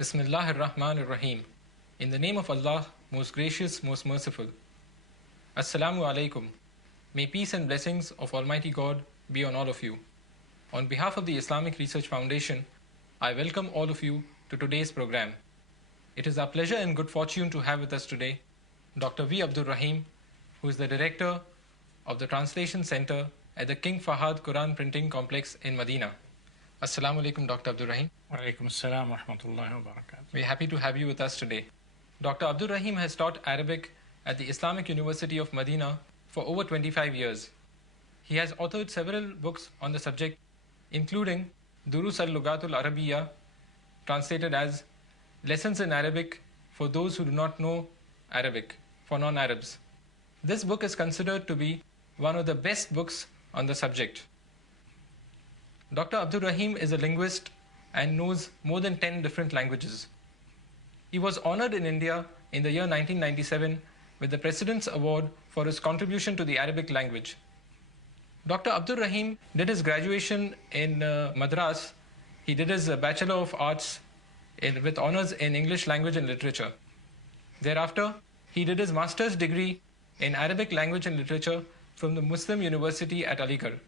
Bismillahir-Rahmanir-Rahim. In the name of Allah, most gracious, most merciful. Assalamu alaikum. May peace and blessings of Almighty God be on all of you. On behalf of the Islamic Research Foundation, I welcome all of you to today's program. It is our pleasure and good fortune to have with us today Dr. V. Abdur-Rahim, who is the Director of the Translation Center at the King Fahad Quran Printing Complex in Medina. Assalamu alaikum, Dr. Abdur-Rahim. Wa alaikum assalam wa rahmatullahi wa barakatuh. We're happy to have you with us today. Dr. Abdur-Rahim has taught Arabic at the Islamic University of Medina for over 25 years. He has authored several books on the subject, including Durus al-Lugatul Arabiya, translated as Lessons in Arabic for those who do not know Arabic, for non-Arabs. This book is considered to be one of the best books on the subject. Dr. Abdur-Rahim is a linguist and knows more than 10 different languages. He was honored in India in the year 1997 with the President's Award for his contribution to the Arabic language. Dr. Abdur-Rahim did his graduation in Madras. He did his Bachelor of Arts with honors in English language and literature. Thereafter, he did his master's degree in Arabic language and literature from the Muslim University at Aligarh.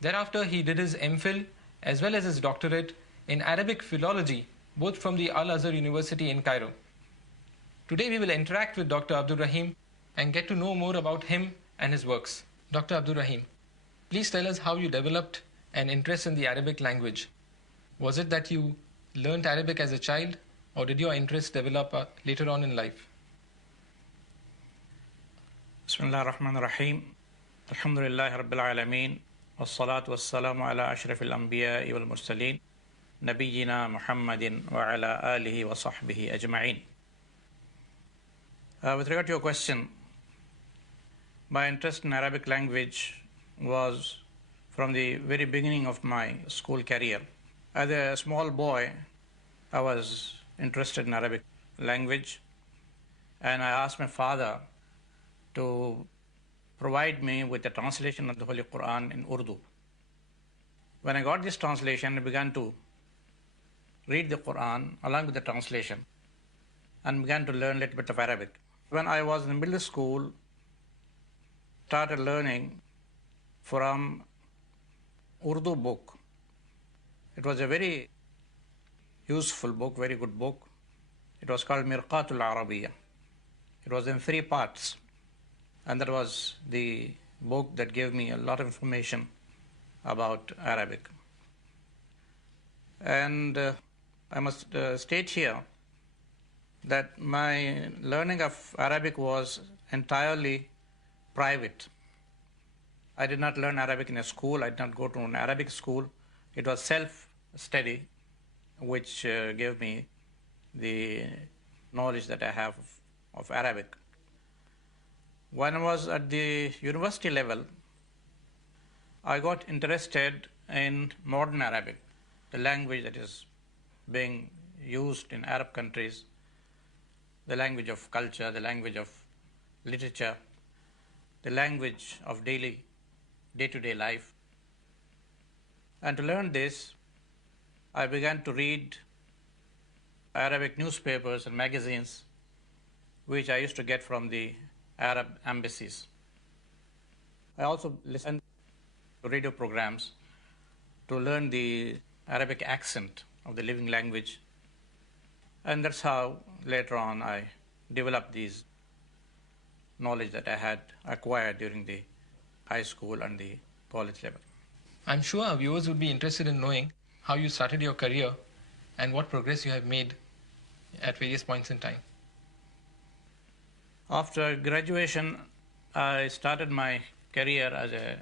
Thereafter, he did his MPhil as well as his doctorate in Arabic philology, both from the Al-Azhar University in Cairo. Today, we will interact with Dr. Abdur-Rahim and get to know more about him and his works. Dr. Abdur-Rahim, please tell us how you developed an interest in the Arabic language. Was it that you learned Arabic as a child, or did your interest develop later on in life? Bismillah ar-Rahman ar-Rahim. Alhamdulillahi Rabbil Alameen. Wassalatu wassalamu ala ashrafil anbiya'i wal mursaleen. Nabiyyina Muhammadin wa ala alihi wa sahbihi ajma'in. With regard to your question, my interest in Arabic language was from the very beginning of my school career. As a small boy, I was interested in Arabic language, and I asked my father to provide me with a translation of the Holy Quran in Urdu. When I got this translation, I began to read the Quran along with the translation and began to learn a little bit of Arabic. When I was in middle school, started learning from Urdu book. It was a very useful book, very good book. It was called Mirqatul Arabiya. It was in 3 parts, and that was the book that gave me a lot of information about Arabic. And I must state here that my learning of Arabic was entirely private. I did not learn Arabic in a school. I did not go to an Arabic school. It was self-study, which gave me the knowledge that I have of Arabic. When I was at the university level, I got interested in modern Arabic, the language that is being used in Arab countries, the language of culture, the language of literature, the language of day-to-day life. And to learn this, I began to read Arabic newspapers and magazines, which I used to get from the Arab embassies. I also listened to radio programs to learn the Arabic accent of the living language. And that's how later on I developed these knowledge that I had acquired during the high school and the college level. I'm sure our viewers would be interested in knowing how you started your career and what progress you have made at various points in time. After graduation, I started my career as a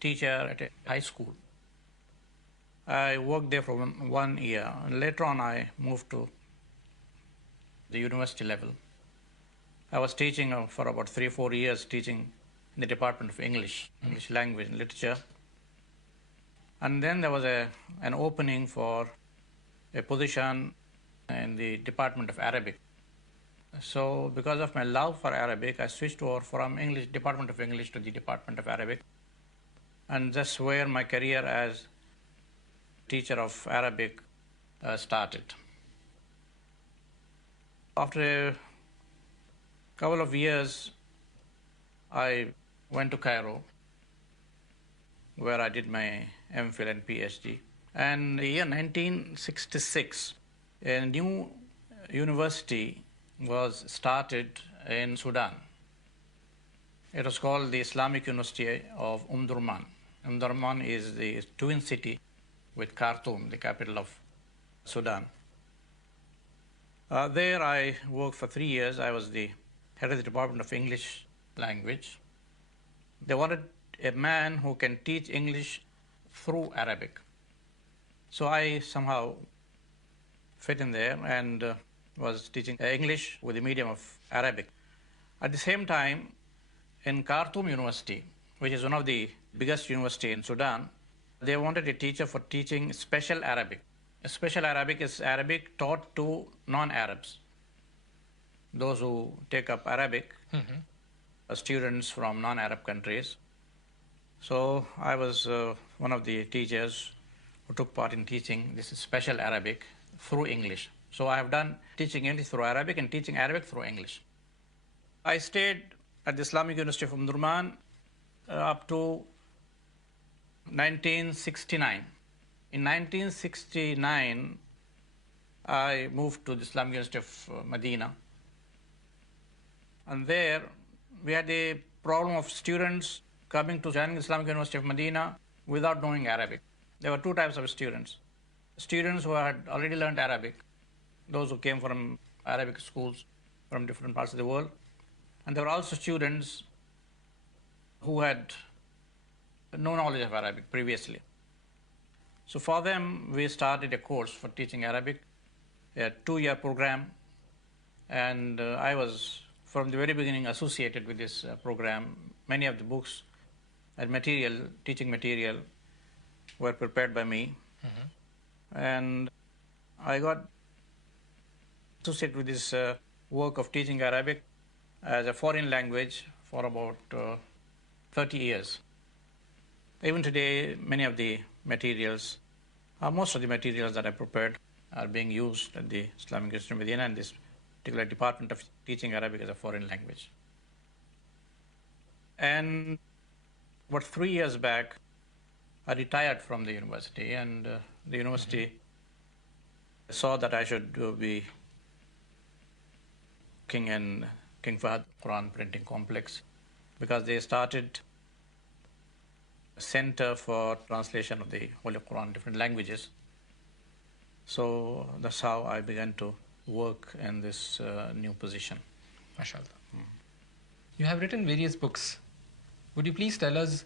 teacher at a high school. I worked there for 1 year, and later on I moved to the university level. I was teaching for about 3-4 years, teaching in the Department of English language and literature. And then there was an opening for a position in the Department of Arabic. So because of my love for Arabic, I switched over from Department of English to the Department of Arabic. And that's where my career as teacher of Arabic started. After a couple of years, I went to Cairo, where I did my MPhil and PhD. And in the year 1966, a new university was started in Sudan. It was called the Islamic University of Omdurman. Omdurman is the twin city with Khartoum, the capital of Sudan. There I worked for 3 years. I was the head of the Department of English Language. They wanted a man who can teach English through Arabic. So I somehow fit in there and was teaching English with the medium of Arabic. At the same time, in Khartoum University, which is one of the biggest universities in Sudan, they wanted a teacher for teaching special Arabic. Special Arabic is Arabic taught to non-Arabs. Those who take up Arabic, students from non-Arab countries. So I was one of the teachers who took part in teaching this special Arabic through English. So I have done teaching English through Arabic and teaching Arabic through English. I stayed at the Islamic University of Omdurman up to 1969. In 1969, I moved to the Islamic University of Medina. And there, we had a problem of students coming to join the Islamic University of Medina without knowing Arabic. There were two types of students. Students who had already learned Arabic, those who came from Arabic schools from different parts of the world. And there were also students who had no knowledge of Arabic previously. So for them, we started a course for teaching Arabic, a 2-year program. And I was, from the very beginning, associated with this program. Many of the books and material, teaching material, were prepared by me. And I got associated with this work of teaching Arabic as a foreign language for about 30 years. Even today, many of the materials, most of the materials that I prepared are being used at the Islamic University of Medina and this particular department of teaching Arabic as a foreign language. And about 3 years back, I retired from the university, and the university saw that I should be working in King Fahd Quran Printing Complex, because they started a center for translation of the Holy Quran in different languages. So that's how I began to work in this new position. MashaAllah. You have written various books. Would you please tell us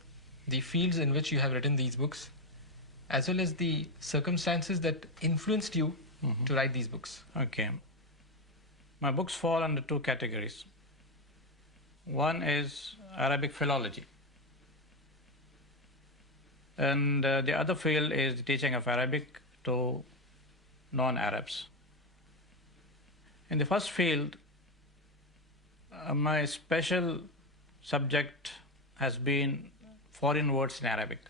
the fields in which you have written these books, as well as the circumstances that influenced you to write these books? Okay. My books fall under two categories. One is Arabic philology, and the other field is the teaching of Arabic to non-Arabs. In the first field, my special subject has been foreign words in Arabic.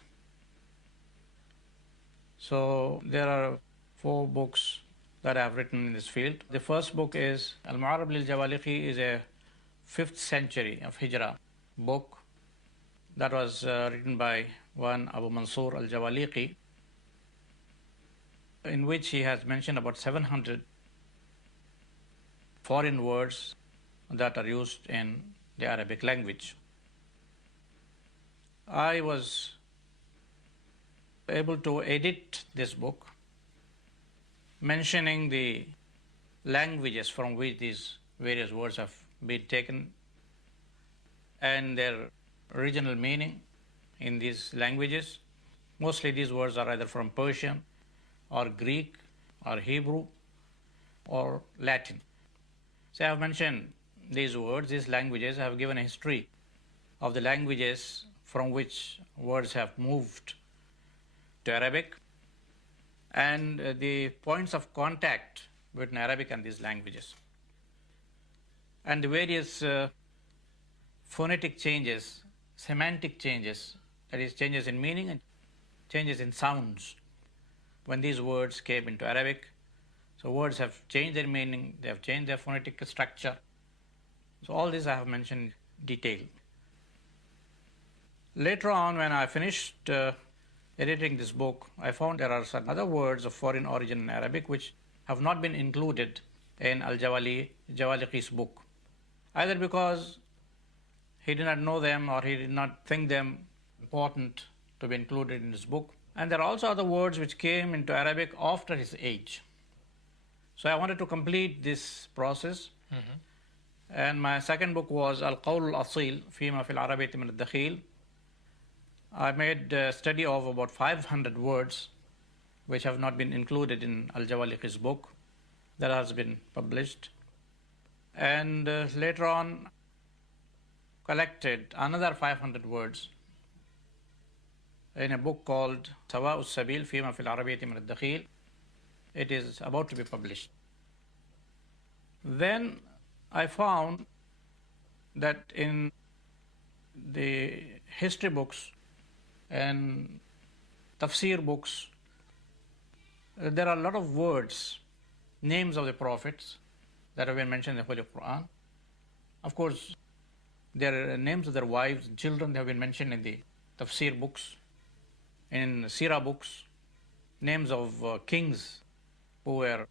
So there are 4 books that I have written in this field. The first book is Al-Mu'arrab lil-Jawaliqi, is a 5th century of Hijrah book that was written by one Abu Mansur al-Jawaliqi, in which he has mentioned about 700 foreign words that are used in the Arabic language. I was able to edit this book, mentioning the languages from which these various words have been taken and their original meaning in these languages. Mostly these words are either from Persian or Greek or Hebrew or Latin. So I have mentioned these words, these languages. I have given a history of the languages from which words have moved to Arabic, and the points of contact between Arabic and these languages, and the various phonetic changes, semantic changes, that is, changes in meaning and changes in sounds when these words came into Arabic. So words have changed their meaning, they have changed their phonetic structure. So all this I have mentioned in detail. Later on, when I finished editing this book, I found there are some other words of foreign origin in Arabic which have not been included in Jawaliqi's book, either because he did not know them or he did not think them important to be included in his book. And there are also other words which came into Arabic after his age. So I wanted to complete this process. And my second book was Al-Qawl Al-Asil Fima Fil Arabiyyati Min Al-Dakhil. I made a study of about 500 words which have not been included in Al-Jawaliqi's book that has been published. And later on collected another 500 words in a book called Sawa'u Sabil Fima Fil Arabiyyati Min Al-Dakhil. It is about to be published. Then I found that in the history books and tafsir books, there are a lot of words, names of the prophets that have been mentioned in the Holy Quran. Of course, there are names of their wives and children that have been mentioned in the tafsir books, in seerah books, names of kings who were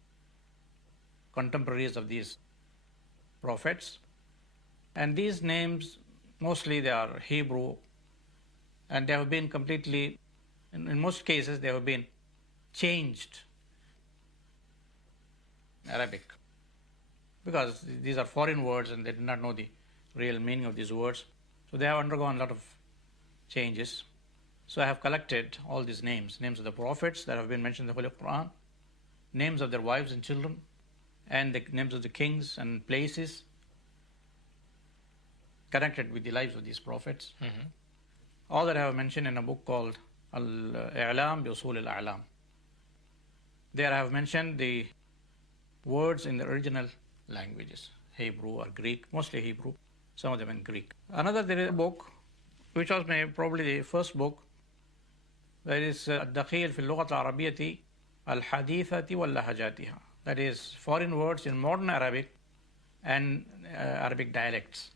contemporaries of these prophets. And these names, mostly they are Hebrew, and they have been completely, in most cases, they have been changed in Arabic, because these are foreign words and they did not know the real meaning of these words. So they have undergone a lot of changes. So I have collected all these names of the prophets that have been mentioned in the Holy Quran, names of their wives and children, and the names of the kings and places connected with the lives of these prophets. All that I have mentioned in a book called Al-I'lam bi Usul al-A'lam. There I have mentioned the words in the original languages, Hebrew or Greek, mostly Hebrew, some of them in Greek. There is a book, which was probably the first book, that is Al-Dakhil fi al-Lughat al-Arabiyyati al-Hadithati wal-Lahajatiha. That is foreign words in modern Arabic and Arabic dialects.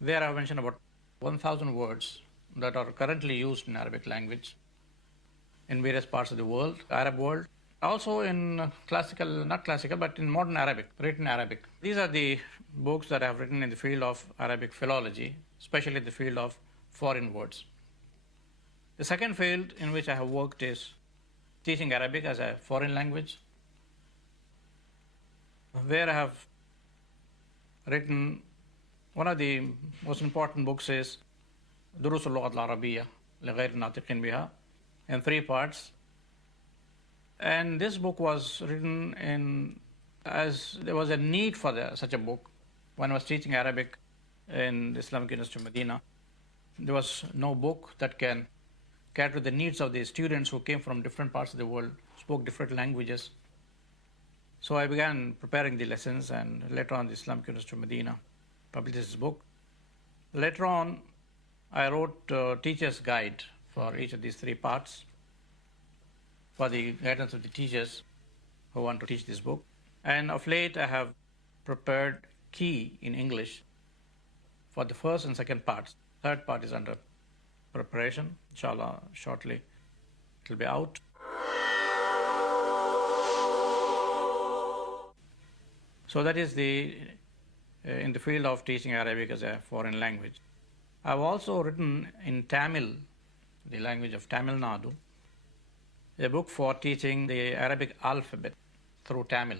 There I have mentioned about 1,000 words that are currently used in Arabic language in various parts of the world, Arab world. Also in not classical, but in modern Arabic, written Arabic. These are the books that I have written in the field of Arabic philology, especially the field of foreign words. The second field in which I have worked is teaching Arabic as a foreign language. There I have written, one of the most important books is Durus al-Lughat al-Arabiyya لغير ناطقين بها, in 3 parts. And this book was written as there was a need for such a book. When I was teaching Arabic in the Islamic University of Medina, there was no book that can cater to the needs of the students who came from different parts of the world, spoke different languages. So I began preparing the lessons, and later on the Islamic University of Medina published this book. Later on, I wrote a teacher's guide for each of these 3 parts for the guidance of the teachers who want to teach this book. And of late, I have prepared key in English for the first and second parts. Third part is under preparation. Inshallah, shortly it will be out. So that is in the field of teaching Arabic as a foreign language. I've also written in Tamil, the language of Tamil Nadu, a book for teaching the Arabic alphabet through Tamil.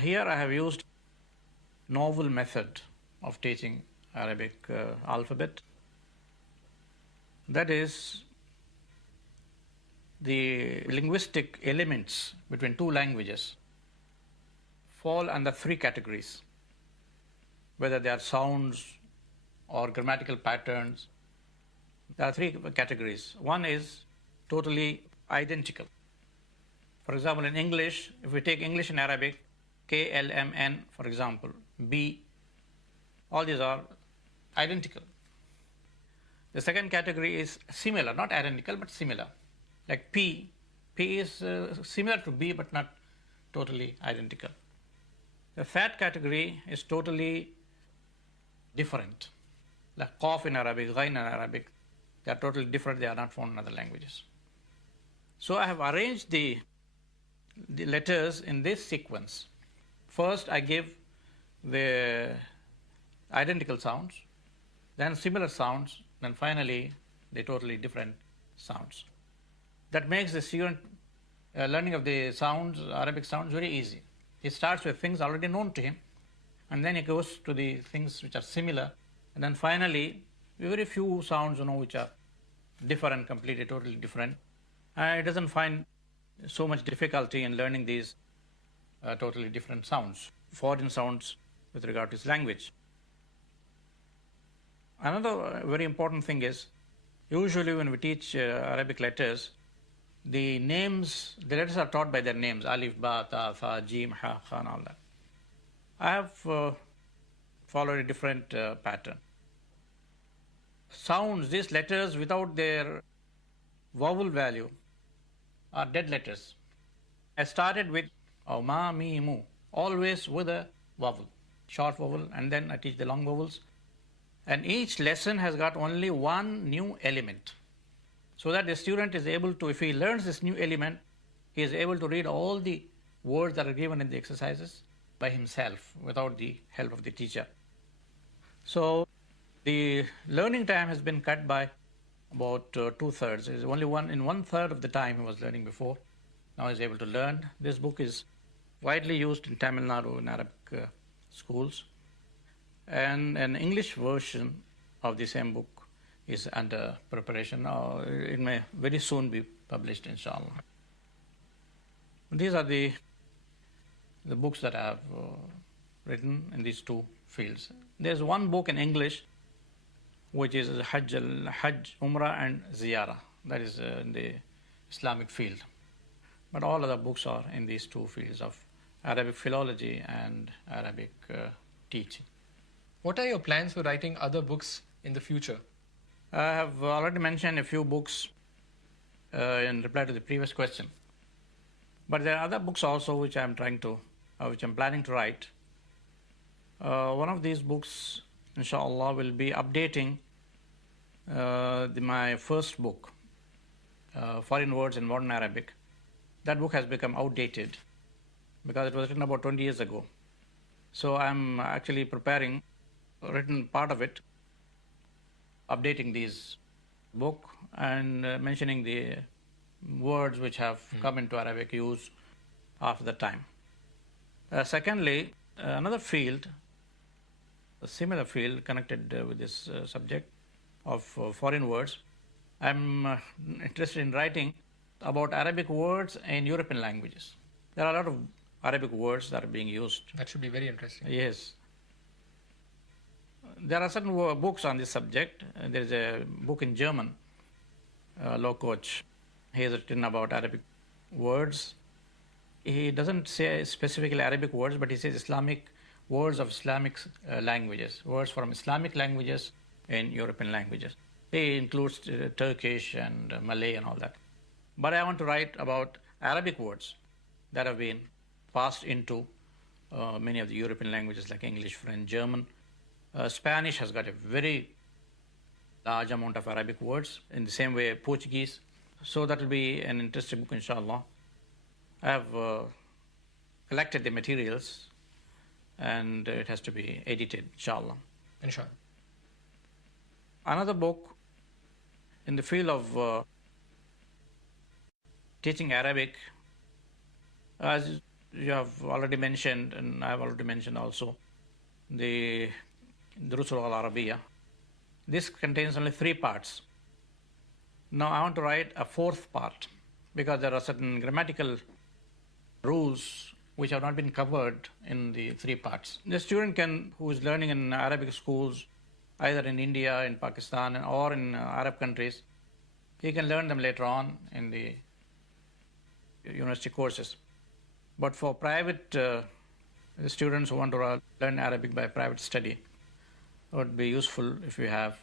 Here I have used novel method of teaching Arabic alphabet. That is, the linguistic elements between 2 languages fall under 3 categories, whether they are sounds or grammatical patterns. There are 3 categories. One is totally identical. For example, in English, if we take English and Arabic, K, L, M, N, for example, B, all these are identical. The second category is similar, not identical, but similar. Like P P is similar to B but not totally identical. The third category is totally different. Like Qaf in Arabic, Ghain in Arabic, they are totally different, they are not found in other languages. So I have arranged the letters in this sequence. First I give the identical sounds, then similar sounds, then finally the totally different sounds. That makes the student learning of the sounds, Arabic sounds, very easy. He starts with things already known to him, and then he goes to the things which are similar, and then finally very few sounds which are different, completely, totally different. He doesn't find so much difficulty in learning these totally different sounds, foreign sounds with regard to his language. Another very important thing is, usually when we teach Arabic letters, the letters are taught by their names, alif, ba, ta, tha, jim, ha, kha, and all that. I have followed a different pattern. Sounds, these letters without their vowel value are dead letters. I started with ma, mi, mu, always with a vowel, short vowel, and then I teach the long vowels. And each lesson has got only one new element, so that the student is able to, if he learns this new element, he is able to read all the words that are given in the exercises by himself without the help of the teacher. So the learning time has been cut by about 2/3. It's only in 1/3 of the time he was learning before. Now he's able to learn. This book is widely used in Tamil Nadu in Arabic schools, and an English version of the same book is under preparation. It may very soon be published, inshallah. These are the books that I have written in these two fields. There's one book in English which is Hajj, Umrah and Ziyarah. That is in the Islamic field. But all other books are in these two fields of Arabic philology and Arabic teaching. What are your plans for writing other books in the future? I have already mentioned a few books in reply to the previous question. But there are other books also which I'm planning to write. One of these books, inshallah, will be updating my first book, Foreign Words in Modern Arabic. That book has become outdated because it was written about 20 years ago. So I'm actually written part of it, updating this book and mentioning the words which have come into Arabic use after that time. Secondly, another field, a similar field connected with this subject of foreign words, I'm interested in writing about Arabic words in European languages. There are a lot of Arabic words that are being used. That should be very interesting. Yes. There are certain books on this subject. There is a book in German, Low Coach. He has written about Arabic words. He doesn't say specifically Arabic words, but he says Islamic words of Islamic languages, words from Islamic languages in European languages. He includes Turkish and Malay and all that. But I want to write about Arabic words that have been passed into many of the European languages like English, French, German. Spanish has got a very large amount of Arabic words, in the same way Portuguese. So that will be an interesting book, inshallah. I have collected the materials and it has to be edited, inshallah. Inshallah. Another book in the field of teaching Arabic, as you have already mentioned, and I have already mentioned also, the Durus al-Arabiya. This contains only 3 parts. Now I want to write a 4th part because there are certain grammatical rules which have not been covered in the 3 parts. The student who is learning in Arabic schools, either in India, in Pakistan, or in Arab countries, he can learn them later on in the university courses. But for private students who want to learn Arabic by private study, it would be useful if we have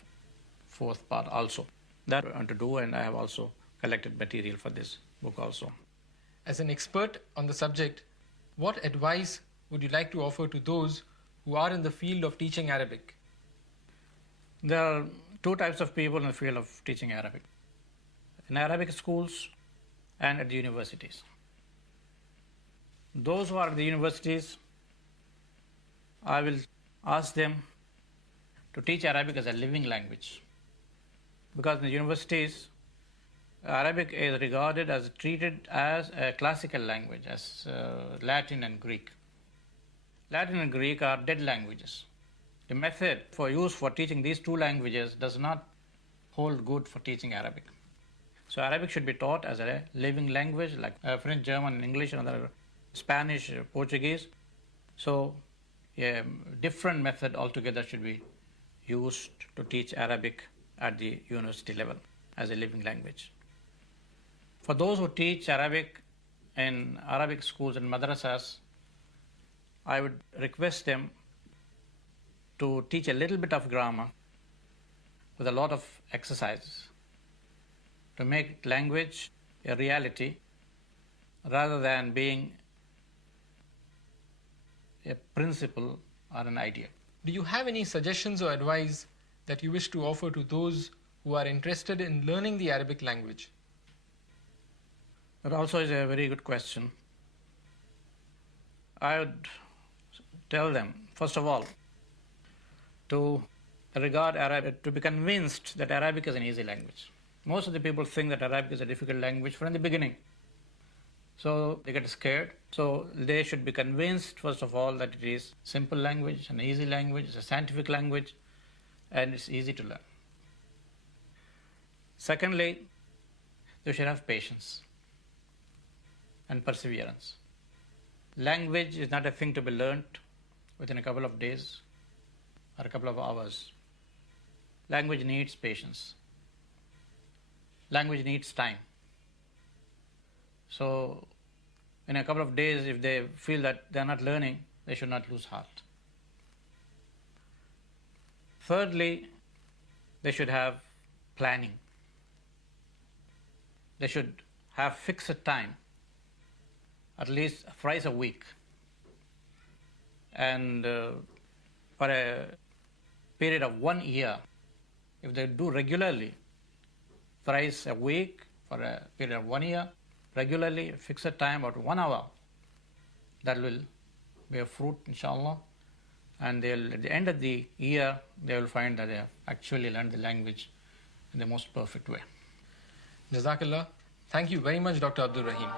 4th part also. That I want to do, and I have also collected material for this. book also. As an expert on the subject, what advice would you like to offer to those who are in the field of teaching Arabic? There are two types of people in the field of teaching Arabic: in Arabic schools and at the universities. Those who are at the universities, I will ask them to teach Arabic as a living language, because in the universities, Arabic is regarded as treated as a classical language, as Latin and Greek. Latin and Greek are dead languages. The method for use for teaching these two languages does not hold good for teaching Arabic. So Arabic should be taught as a living language, like French, German, English, and other Spanish, Portuguese. So a different method altogether should be used to teach Arabic at the university level as a living language. For those who teach Arabic in Arabic schools and madrasas, I would request them to teach a little bit of grammar with a lot of exercises to make language a reality rather than being a principle or an idea. Do you have any suggestions or advice that you wish to offer to those who are interested in learning the Arabic language? That also is a very good question. I would tell them, first of all, to regard Arabic, to be convinced that Arabic is an easy language. Most of the people think that Arabic is a difficult language from the beginning. So they get scared. So they should be convinced, first of all, that it is simple language, an easy language, it's a scientific language, and it's easy to learn. Secondly, they should have patience and perseverance. Language is not a thing to be learnt within a couple of days or a couple of hours. Language needs patience. Language needs time. So in a couple of days, if they feel that they are not learning, they should not lose heart. Thirdly, they should have planning. They should have fixed time, at least thrice a week. And for a period of 1 year, if they do regularly, thrice a week for a period of 1 year, regularly, fixed time, about 1 hour, that will bear fruit, inshallah. And they'll, at the end of the year, they will find that they have actually learned the language in the most perfect way. Jazakallah. Thank you very much, Dr. Abdur-Rahim.